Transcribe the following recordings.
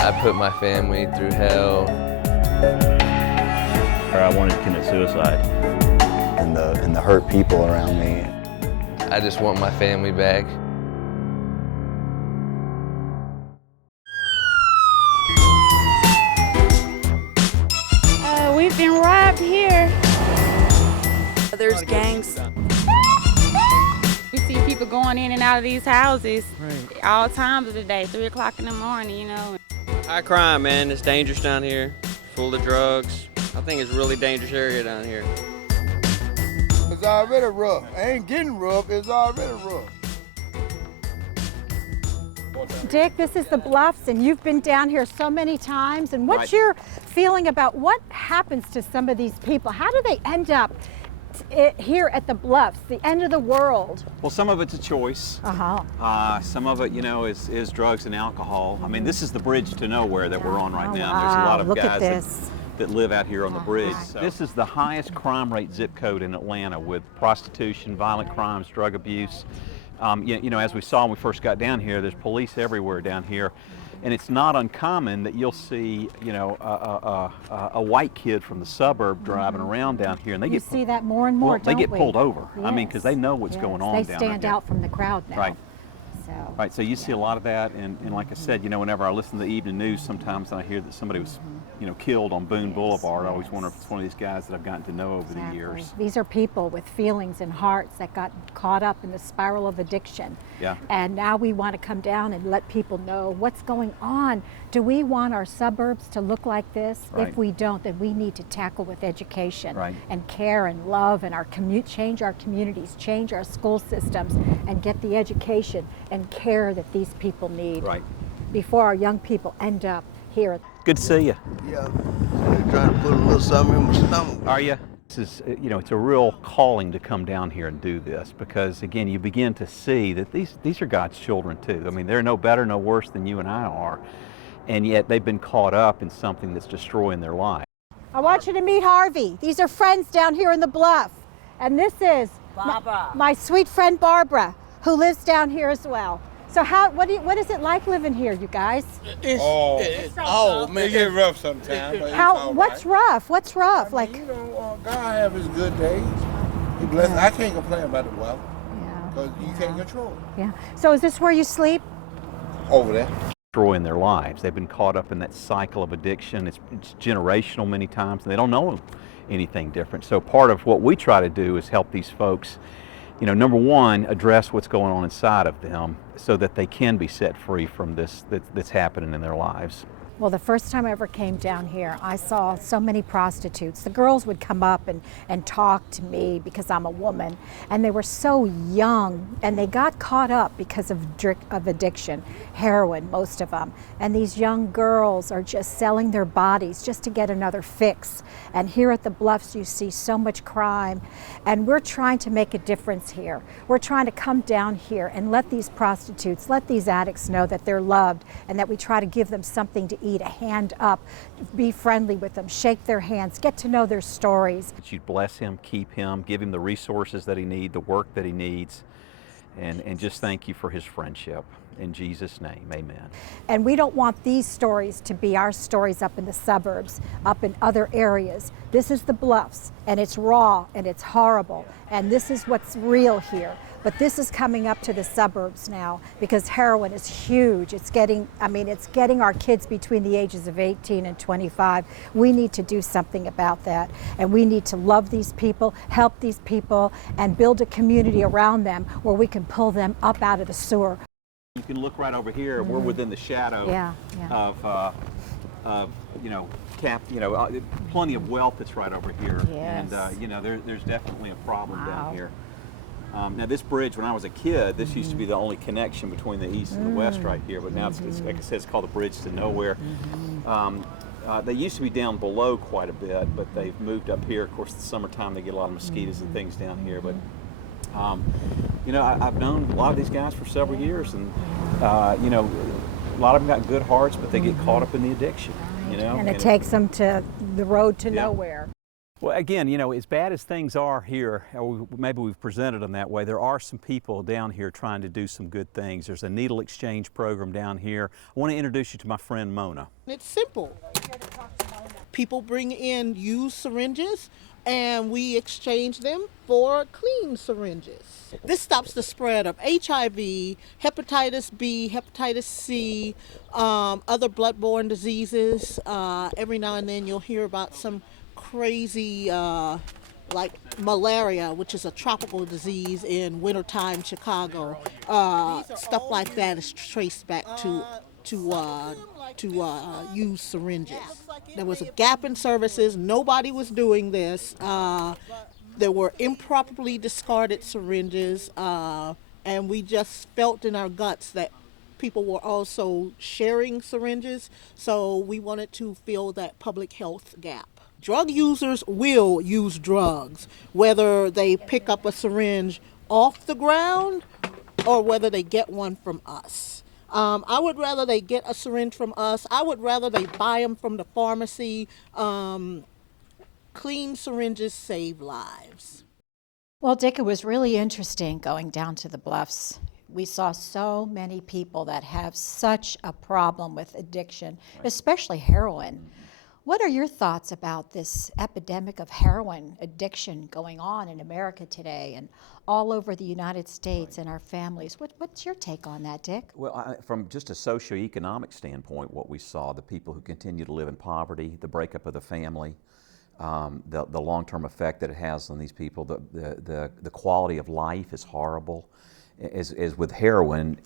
I put my family through hell. I wanted to commit suicide. And the hurt people around me. I just want my family back. We've been robbed here. There's gangs. We see people going in and out of these houses all times of the day, 3 o'clock in the morning, you know. High crime, man. It's dangerous down here. Full of drugs. I think it's a really dangerous area down here. It's already rough. I ain't getting rough, it's already rough. Dick, this is the Bluffs, and you've been down here so many times. And what's your feeling about what happens to some of these people? How do they end up here at the Bluffs, the end of the world? Well, some of it's a choice. Some of it, you know, is drugs and alcohol. I mean, this is the bridge to nowhere that we're on right now. Wow. There's a lot of Look guys that live out here on the bridge. So. This is the highest crime rate zip code in Atlanta, with prostitution, violent crimes, drug abuse. You know, as we saw when we first got down here, there's police everywhere down here. And it's not uncommon that you'll see, you know, a white kid from the suburb driving around down here, and they see that more and more. Well, they get pulled over. Yes. I mean, because they know what's going on. They down stand there. out from the crowd now. Right. Right, so you see a lot of that, and like I said, you know, whenever I listen to the evening news, sometimes I hear that somebody was, you know, killed on Boone Boulevard. I always wonder if it's one of these guys that I've gotten to know over the years. These are people with feelings and hearts that got caught up in the spiral of addiction. Yeah. And now we want to come down and let people know what's going on. Do we want our suburbs to look like this? Right. If we don't, then we need to tackle with education right. and care and love, and change our communities, change our school systems, and get the education and care that these people need. Right. Before our young people end up here. Good to see you. Yeah, they're trying to put a little something in my stomach. Are you? This is, you know, it's a real calling to come down here and do this, because again, you begin to see that these are God's children too. I mean, they're no better, no worse than you and I are, and yet they've been caught up in something that's destroying their life. I want you to meet Harvey. These are friends down here in the Bluff, and this is my sweet friend Barbara, who lives down here as well. So what is it like living here, you guys? It's man, it get rough sometimes. What's rough? What's rough? I mean, you know, God have his good days. He bless. I can't complain about the weather. Yeah. Because you can't control it. Yeah. So is this where you sleep? Over there. Destroying their lives. They've been caught up in that cycle of addiction. It's generational many times, and they don't know anything different. So part of what we try to do is help these folks, you know, number one, address what's going on inside of them so that they can be set free from this that's happening in their lives. Well, the first time I ever came down here, I saw so many prostitutes. The girls would come up and talk to me because I'm a woman, and they were so young, and they got caught up because of addiction, heroin, most of them. And these young girls are just selling their bodies just to get another fix. And here at the Bluffs, you see so much crime, and we're trying to make a difference here. We're trying to come down here and let these prostitutes, let these addicts know that they're loved, and that we try to give them something to eat, a hand up, be friendly with them, shake their hands, get to know their stories. That you bless him, keep him, give him the resources that he needs, the work that he needs, and just thank you for his friendship. In Jesus' name, amen. And we don't want these stories to be our stories up in the suburbs, up in other areas. This is the Bluffs, and it's raw, and it's horrible, and this is what's real here. But this is coming up to the suburbs now, because heroin is huge. It's getting our kids between the ages of 18 and 25. We need to do something about that, and we need to love these people, help these people, and build a community around them where we can pull them up out of the sewer. You can look right over here. We're within the shadow of you know, plenty of wealth that's right over here. Yes. And you know, there's definitely a problem down here. Now this bridge, when I was a kid, this used to be the only connection between the east and the west right here, but now it's like I said, it's called the Bridge to Nowhere. They used to be down below quite a bit, but they've moved up here. Of course, in the summertime they get a lot of mosquitoes and things down here, but you know, I've known a lot of these guys for several years, and you know, a lot of them got good hearts, but they get caught up in the addiction, you know. And it takes them to the road to nowhere. Well, again, you know, as bad as things are here, or maybe we've presented them that way, there are some people down here trying to do some good things. There's a needle exchange program down here. I want to introduce you to my friend Mona. It's simple. People bring in used syringes and we exchange them for clean syringes. This stops the spread of HIV, hepatitis B, hepatitis C, other bloodborne diseases. Every now and then you'll hear about some crazy like malaria, which is a tropical disease in wintertime Chicago. Stuff like that is traced back to use syringes. There was a gap in services. Nobody was doing this. There were improperly discarded syringes, and we just felt in our guts that people were also sharing syringes, so we wanted to fill that public health gap. Drug users will use drugs, whether they pick up a syringe off the ground or whether they get one from us. I would rather they get a syringe from us. I would rather they buy them from the pharmacy. Clean syringes save lives. Well, Dick, it was really interesting going down to the Bluffs. We saw so many people that have such a problem with addiction, especially heroin. What are your thoughts about this epidemic of heroin addiction going on in America today and all over the United States and our families? What's your take on that, Dick? Well, from just a socioeconomic standpoint, what we saw, the people who continue to live in poverty, the breakup of the family, the long-term effect that it has on these people, the quality of life is horrible. As with heroin,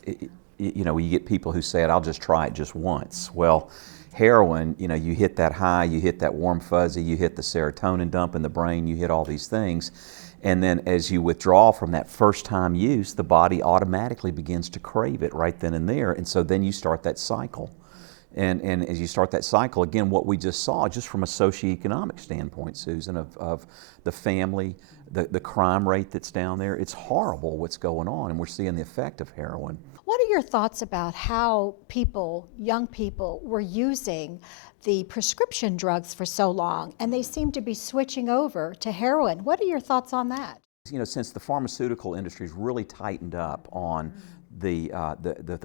you know, you get people who say, I'll just try it just once. Well, heroin, you know, you hit that high, you hit that warm fuzzy, you hit the serotonin dump in the brain, you hit all these things. And then as you withdraw from that first time use, the body automatically begins to crave it right then and there. And so then you start that cycle. And as you start that cycle, again, what we just saw, just from a socioeconomic standpoint, Susan, of the family, the crime rate that's down there, it's horrible what's going on, and we're seeing the effect of heroin. What are your thoughts about how people, young people, were using the prescription drugs for so long, and they seem to be switching over to heroin? What are your thoughts on that? You know, since the pharmaceutical industry's really tightened up on the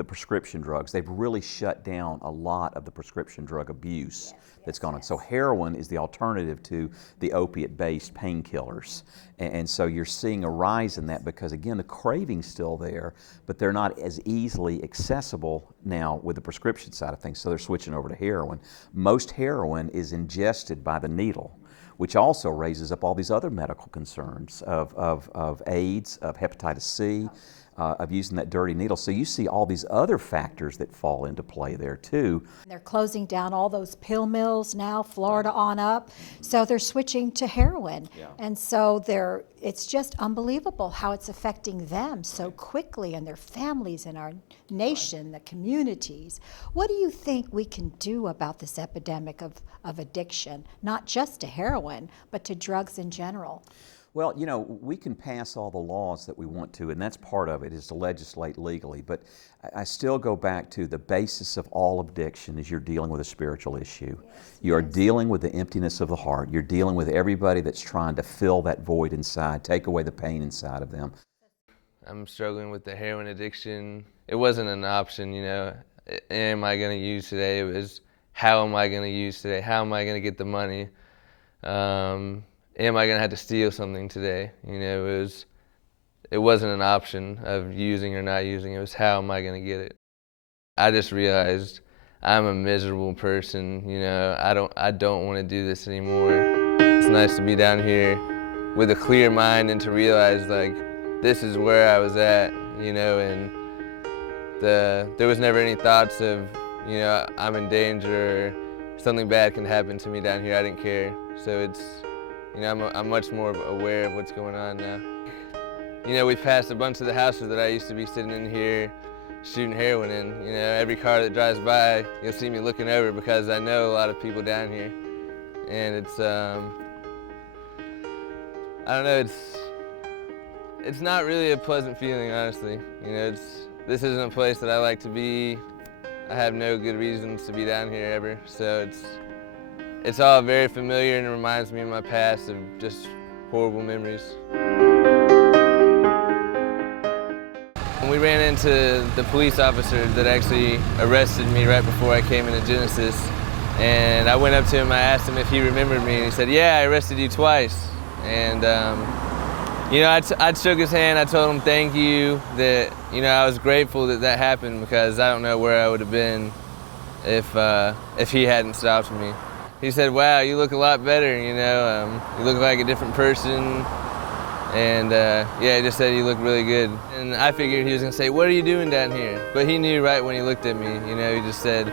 prescription drugs, they've really shut down a lot of the prescription drug abuse that's gone on. So heroin is the alternative to the opiate-based painkillers. And so you're seeing a rise in that because, again, the craving's still there, but they're not as easily accessible now with the prescription side of things, so they're switching over to heroin. Most heroin is ingested by the needle, which also raises up all these other medical concerns of AIDS, of hepatitis C, of using that dirty needle. So you see all these other factors that fall into play there too. They're closing down all those pill mills now, Florida on up, so they're switching to heroin. Yeah. And so it's just unbelievable how it's affecting them so quickly and their families and our nation, the communities. What do you think we can do about this epidemic of addiction, not just to heroin, but to drugs in general? Well, you know, we can pass all the laws that we want to, and that's part of it, is to legislate legally. But I still go back to the basis of all addiction is you're dealing with a spiritual issue. You are dealing with the emptiness of the heart. You're dealing with everybody that's trying to fill that void inside, take away the pain inside of them. I'm struggling with the heroin addiction. It wasn't an option, you know. Am I going to use today? It was, how am I going to use today? How am I going to get the money? Am I going to have to steal something today? You know, it wasn't an option of using or not using. It was, how am I going to get it? I just realized I'm a miserable person. You know, I don't want to do this anymore. It's nice to be down here with a clear mind and to realize, like, this is where I was at, you know, and there was never any thoughts of, you know, I'm in danger or something bad can happen to me down here. I didn't care. So it's, you know, I'm much more aware of what's going on now. You know, we've passed a bunch of the houses that I used to be sitting in here shooting heroin in. You know, every car that drives by, you'll see me looking over because I know a lot of people down here. And it's, I don't know, it's not really a pleasant feeling, honestly. You know, this isn't a place that I like to be. I have no good reasons to be down here ever, so It's all very familiar and it reminds me of my past of just horrible memories. We ran into the police officer that actually arrested me right before I came into Genesis. And I went up to him, I asked him if he remembered me, and he said, "Yeah, I arrested you twice." And you know, I shook his hand, I told him thank you, that, you know, I was grateful that that happened, because I don't know where I would have been if he hadn't stopped me. He said, "Wow, you look a lot better, you know, you look like a different person." And yeah, he just said you look really good. And I figured he was gonna say, "What are you doing down here?" But he knew right when he looked at me, you know, he just said,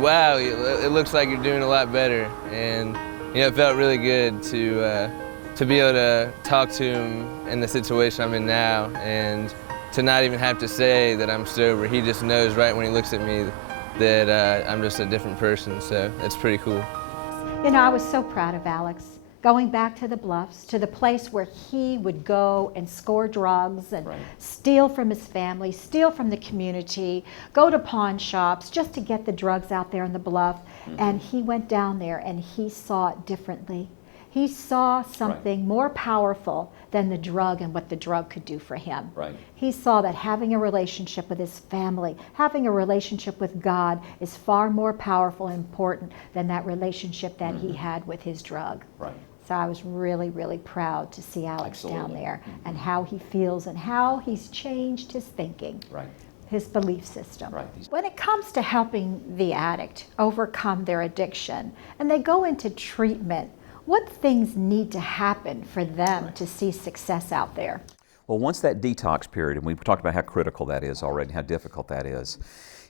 "Wow, it looks like you're doing a lot better." And, you know, it felt really good to be able to talk to him in the situation I'm in now, and to not even have to say that I'm sober. He just knows right when he looks at me that I'm just a different person, so it's pretty cool. You know, I was so proud of Alex, going back to the Bluffs, to the place where he would go and score drugs and steal from his family, steal from the community, go to pawn shops just to get the drugs out there in the Bluff. And he went down there and he saw it differently. He saw something more powerful than the drug and what the drug could do for him. He saw that having a relationship with his family, having a relationship with God is far more powerful and important than that relationship that he had with his drug. So I was really, really proud to see Alex down there and how he feels and how he's changed his thinking. His belief system. When it comes to helping the addict overcome their addiction and they go into treatment, what things need to happen for them to see success out there? Well, once that detox period, and we've talked about how critical that is already, how difficult that is,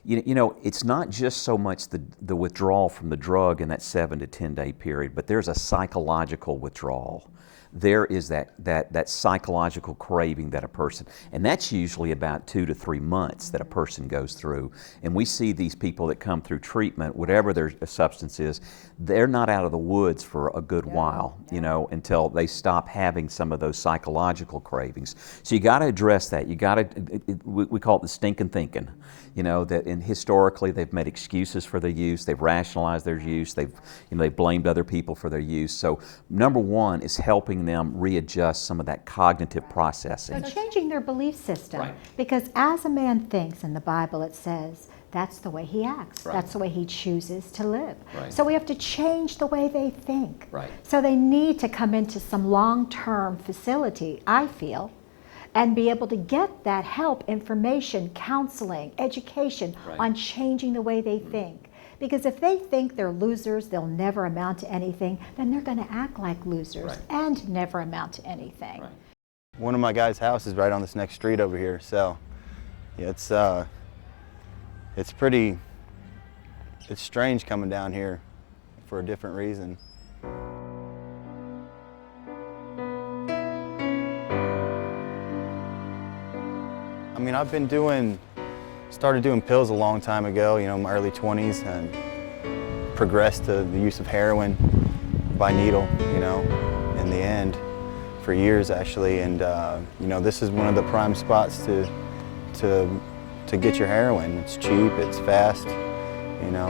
you know, it's not just so much the withdrawal from the drug in that 7 to 10 day period, but there's a psychological withdrawal. There is that psychological craving that a person, and that's usually about 2 to 3 months that a person goes through. And we see these people that come through treatment, whatever their substance is, they're not out of the woods for a good while, you know, until they stop having some of those psychological cravings. So you got to address that. You got to, we call it the stinking thinking. You know, that historically they've made excuses for their use, they've rationalized their use, they've blamed other people for their use. So number one is helping them readjust some of that cognitive processing. So changing their belief system. Because as a man thinks, in the Bible it says, that's the way he acts. That's the way he chooses to live. So we have to change the way they think. So they need to come into some long-term facility, I feel, and be able to get that help, information, counseling, education on changing the way they think. Because if they think they're losers, they'll never amount to anything, then they're going to act like losers and never amount to anything. One of my guys' house is right on this next street over here, so yeah, it's strange coming down here for a different reason. I mean, started doing pills a long time ago, you know, in my early 20s, and progressed to the use of heroin by needle, you know, in the end, for years actually. And, you know, this is one of the prime spots to get your heroin. It's cheap, it's fast, you know.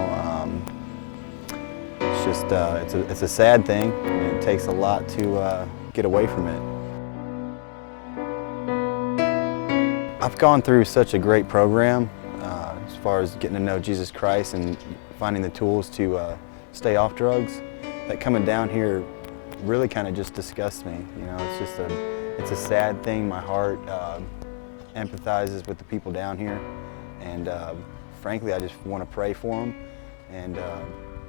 It's just, it's a sad thing, and it takes a lot to get away from it. I've gone through such a great program as far as getting to know Jesus Christ and finding the tools to stay off drugs, that coming down here really kind of just disgusts me. You know, it's a sad thing. My heart empathizes with the people down here, and frankly, I just want to pray for them and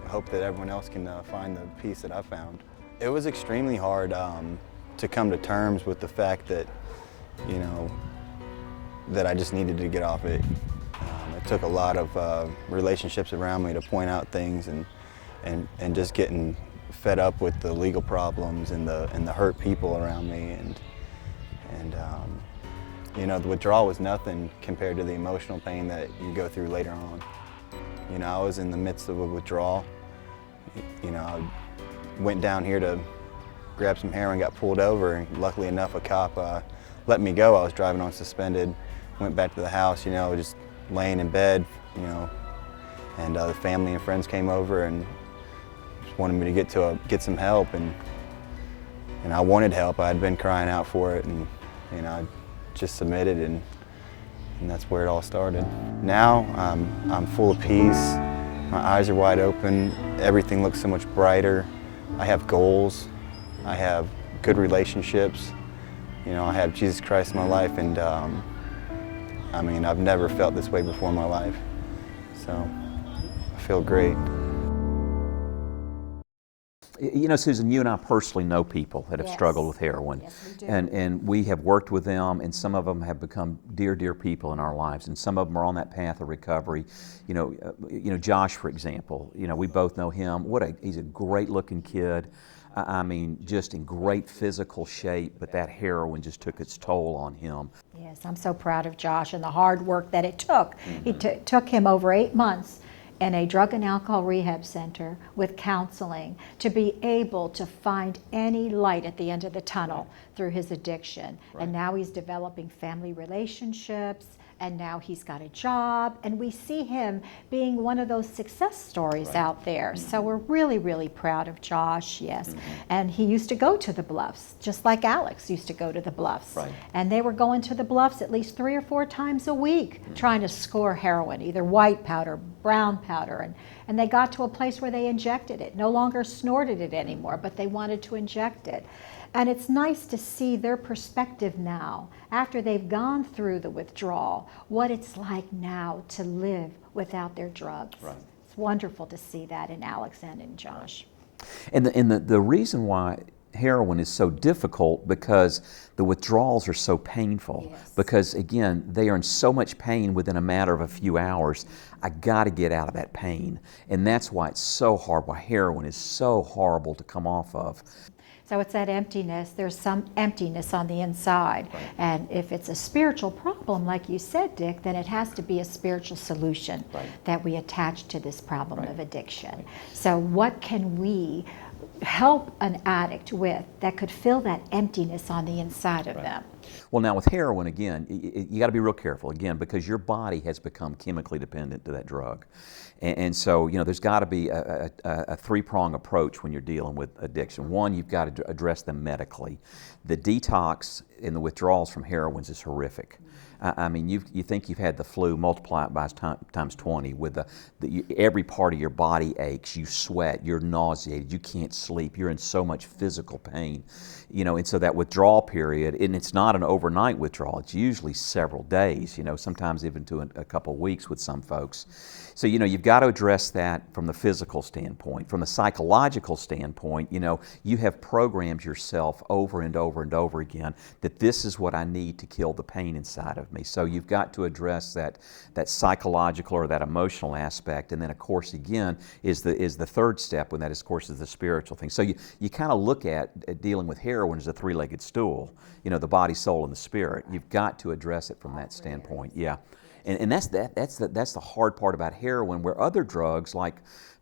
hope that everyone else can find the peace that I found. It was extremely hard to come to terms with the fact that, you know, that I just needed to get off it. It took a lot of relationships around me to point out things, and just getting fed up with the legal problems and the hurt people around me, and you know, the withdrawal was nothing compared to the emotional pain that you go through later on. You know, I was in the midst of a withdrawal. You know, I went down here to grab some heroin, got pulled over, and luckily enough, a cop let me go. I was driving on suspended. Went back to the house, you know, just laying in bed, you know, and the family and friends came over, and just wanted me to get some help, and I wanted help. I had been crying out for it, and I just submitted, and that's where it all started. Now I'm full of peace. My eyes are wide open. Everything looks so much brighter. I have goals. I have good relationships. I have Jesus Christ in my life, and I mean, I've never felt this way before in my life. So I feel great. Susan, you and I personally know people that have struggled with heroin. Yes, we do. And we have worked with them, and some of them have become dear, dear people in our lives, and some of them are on that path of recovery. Josh, for example, we both know him. He's a great-looking kid. I mean, just in great physical shape, but that heroin just took its toll on him. Yes, I'm so proud of Josh and the hard work that it took. It took him over 8 months in a drug and alcohol rehab center with counseling to be able to find any light at the end of the tunnel through his addiction. Right. And now he's developing family relationships, and now he's got a job, and we see him being one of those success stories out there. So we're really, really proud of Josh, yes. And he used to go to the Bluffs, just like Alex used to go to the Bluffs. Right. And they were going to the Bluffs at least 3 or 4 times a week trying to score heroin, either white powder, brown powder, and they got to a place where they injected it, no longer snorted it anymore, but they wanted to inject it. And it's nice to see their perspective now, after they've gone through the withdrawal, what it's like now to live without their drugs. Right. It's wonderful to see that in Alex and in Josh. And the reason why heroin is so difficult, because the withdrawals are so painful. Yes. Because again, they are in so much pain within a matter of a few hours. I got to get out of that pain. And that's why it's so hard, why heroin is so horrible to come off of. So it's that emptiness. There's some emptiness on the inside. Right. And if it's a spiritual problem, like you said, Dick, then it has to be a spiritual solution that we attach to this problem of addiction. So what can we help an addict with that could fill that emptiness on the inside of them? Well, now with heroin, again, you got to be real careful, again, because your body has become chemically dependent to that drug. And so, there's got to be a three-prong approach when you're dealing with addiction. One, you've got to address them medically. The detox in the withdrawals from heroin is horrific. I mean, you think you've had the flu, multiply it by times 20. With every part of your body aches, you sweat, you're nauseated, you can't sleep, you're in so much physical pain. And so that withdrawal period, and it's not an overnight withdrawal, it's usually several days, sometimes even to a couple of weeks with some folks. So, you've got to address that from the physical standpoint. From the psychological standpoint, you have programmed yourself over and over and over again that this is what I need to kill the pain inside of me. So you've got to address that psychological or that emotional aspect. And then, of course, again, is the third step, and that, of course, is the spiritual thing. So you kind of look at dealing with heroin as a three-legged stool, the body, soul, and the spirit. You've got to address it from that standpoint, yeah. And that's the hard part about heroin, where other drugs like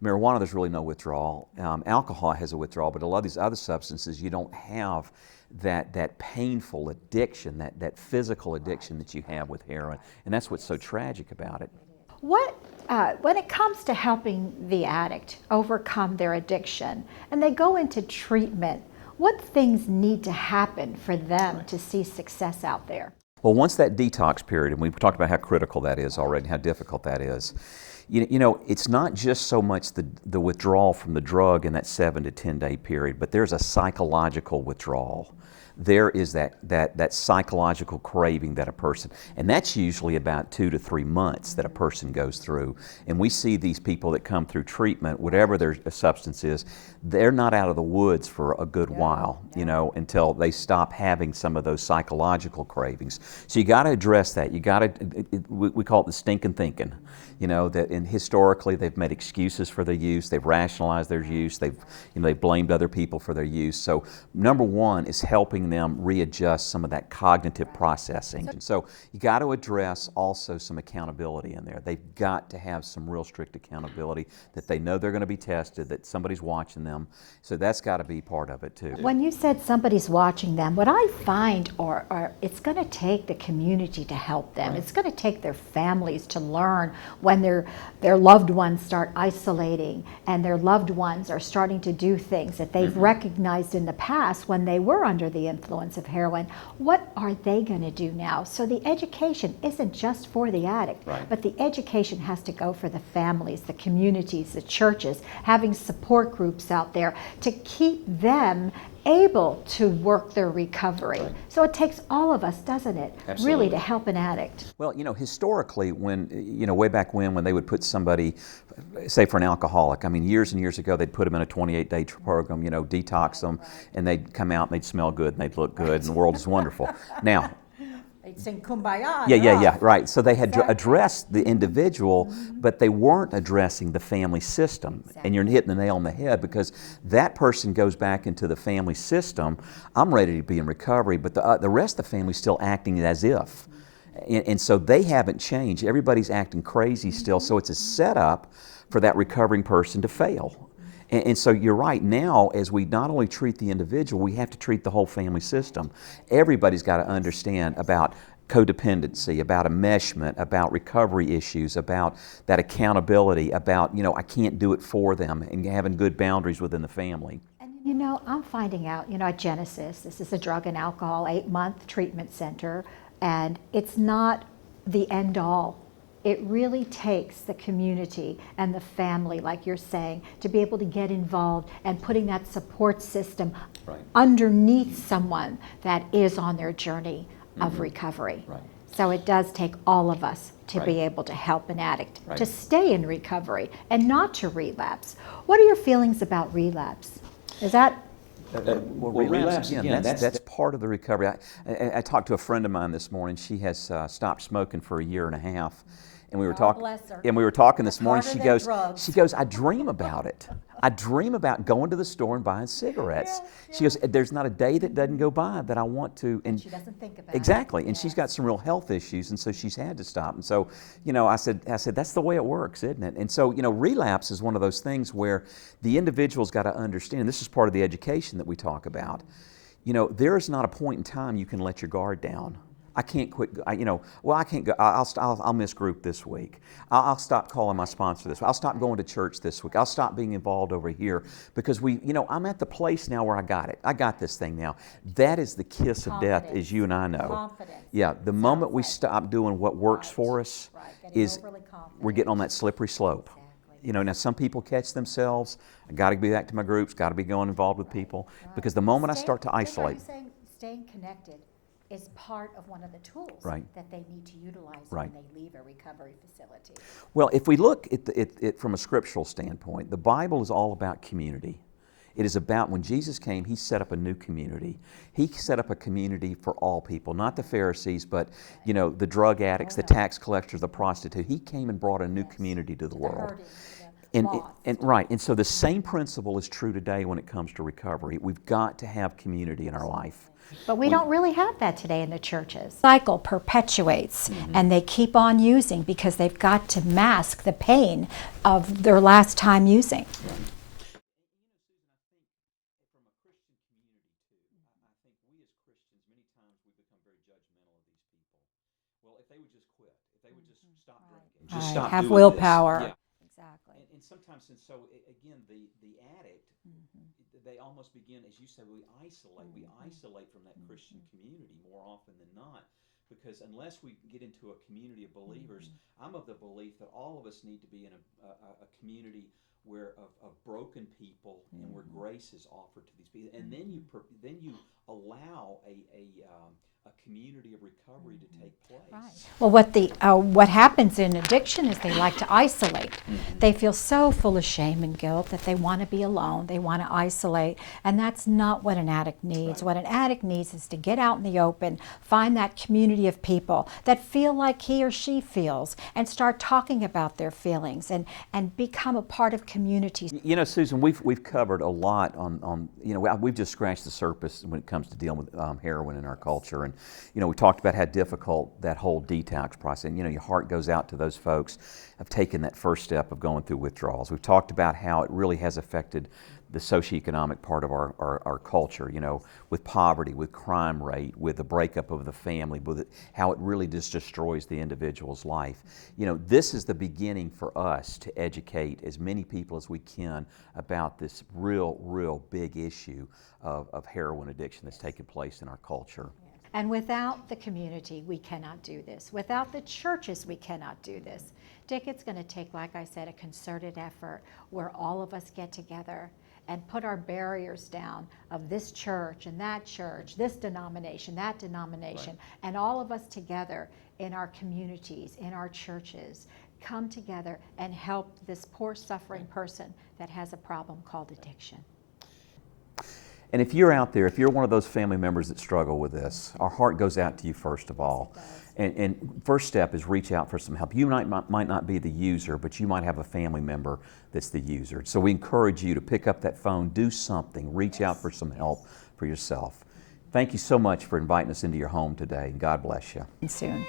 marijuana, there's really no withdrawal. Alcohol has a withdrawal, but a lot of these other substances, you don't have that painful addiction, that physical addiction that you have with heroin. And that's what's so tragic about it. When it comes to helping the addict overcome their addiction and they go into treatment, what things need to happen for them to see success out there? Well, once that detox period, and we've talked about how critical that is already, how difficult that is, it's not just so much the withdrawal from the drug in that 7 to 10 day period, but there's a psychological withdrawal. There is that psychological craving that a person, and that's usually about 2 to 3 months that a person goes through. And we see these people that come through treatment, whatever their substance is, they're not out of the woods for a good while, until they stop having some of those psychological cravings. So you got to address that. You got to, we call it the stinking thinking. Historically they've made excuses for their use, they've rationalized their use, they've blamed other people for their use. So number one is helping helping them readjust some of that cognitive processing. And so you got to address also some accountability in there. They've got to have some real strict accountability, that they know they're going to be tested, that somebody's watching them. So that's got to be part of it too. When you said somebody's watching them, what I find are it's going to take the community to help them. It's going to take their families to learn when their loved ones start isolating and their loved ones are starting to do things that they've recognized in the past when they were under the influence of heroin. What are they going to do now? So the education isn't just for the addict, but the education has to go for the families, the communities, the churches, having support groups out there to keep them able to work their recovery. So it takes all of us, doesn't it, really, to help an addict? Well, you know, historically, when, you know, way back when they would put somebody, say for an alcoholic, I mean, years and years ago, they'd put them in a 28-day program, you know, detox them, and they'd come out and they'd smell good and they'd look good and the world is wonderful. Now, They'd sing Kumbaya. Yeah, right. So they had addressed the individual, but they weren't addressing the family system. And you're hitting the nail on the head, because that person goes back into the family system. I'm ready to be in recovery, but the rest of the family's still acting as if. And so they haven't changed. Everybody's acting crazy still, so it's a setup for that recovering person to fail. And so you're right, now as we not only treat the individual, we have to treat the whole family system. Everybody's got to understand about codependency, about enmeshment, about recovery issues, about that accountability, about, you know, I can't do it for them, and having good boundaries within the family. And you know, I'm finding out, you know, at Genesis, this is a drug and alcohol 8-month treatment center, and it's not the end all. It really takes the community and the family, like you're saying, to be able to get involved and putting that support system underneath someone that is on their journey of recovery. So it does take all of us to be able to help an addict to stay in recovery and not to relapse. What are your feelings about relapse? Is that relapse, again, that's part of the recovery. I talked to a friend of mine this morning. She has stopped smoking for 1.5 years. And we were talking. And we were talking this morning. She goes, I dream about it. I dream about going to the store and buying cigarettes. She goes, there's not a day that doesn't go by that I want to. And she doesn't think about exactly. And she's got some real health issues, and so she's had to stop. And so, you know, I said, that's the way it works, isn't it? And so, you know, relapse is one of those things where the individual's got to understand. And this is part of the education that we talk about. You know, there is not a point in time you can let your guard down. I can't quit, I can't go, I'll miss group this week. I'll stop calling my sponsor this week. I'll stop going to church this week. I'll stop being involved over here, because I'm at the place now where I got it. I got this thing now. That is the kiss of death, as you and I know. Confidence. Yeah, the moment we stop doing what works for us is we're getting on that slippery slope. You know, now some people catch themselves. I got to be back to my groups, got to be going involved with people, because the moment I start to isolate. Staying connected is part of one of the tools that they need to utilize when they leave a recovery facility. Well, if we look at it from a scriptural standpoint, the Bible is all about community. It is about, when Jesus came, He set up a new community. He set up a community for all people, not the Pharisees, but, you know, the drug addicts, the tax collectors, the prostitute. He came and brought a new community to the world. And so the same principle is true today when it comes to recovery. We've got to have community in our life. But we don't really have that today in the churches. The cycle perpetuates, and they keep on using because they've got to mask the pain of their last time using. Just stop have doing willpower. This. Yeah. Exactly. And sometimes, again, the addict, they almost begin, as you said, we isolate from that Christian community more often than not, because unless we get into a community of believers, I'm of the belief that all of us need to be in a community of broken people, and where grace is offered to these people, and then you allow a a community of recovery to take place. Right. Well, what happens in addiction is they like to isolate. They feel so full of shame and guilt that they want to be alone. They want to isolate, and that's not what an addict needs. What an addict needs is to get out in the open, find that community of people that feel like he or she feels, and start talking about their feelings and become a part of communities. You know, Susan, we've covered a lot on we've just scratched the surface when it comes to dealing with heroin in our culture, and we talked about how difficult that whole detox process. And your heart goes out to those folks have taken that first step of going through withdrawals. We've talked about how it really has affected the socioeconomic part of our culture, with poverty, with crime rate, with the breakup of the family, with how it really just destroys the individual's life. This is the beginning for us to educate as many people as we can about this real big issue of heroin addiction that's taking place in our culture. And without the community, we cannot do this. Without the churches, we cannot do this. Dick, it's going to take, like I said, a concerted effort where all of us get together and put our barriers down of this church and that church, this denomination, that denomination, and all of us together in our communities, in our churches, come together and help this poor suffering person that has a problem called addiction. And if you're out there, if you're one of those family members that struggle with this, our heart goes out to you first of all. And first step is reach out for some help. You might not be the user, but you might have a family member that's the user. So we encourage you to pick up that phone, do something, reach out for some help for yourself. Thank you so much for inviting us into your home today, and God bless you. And soon.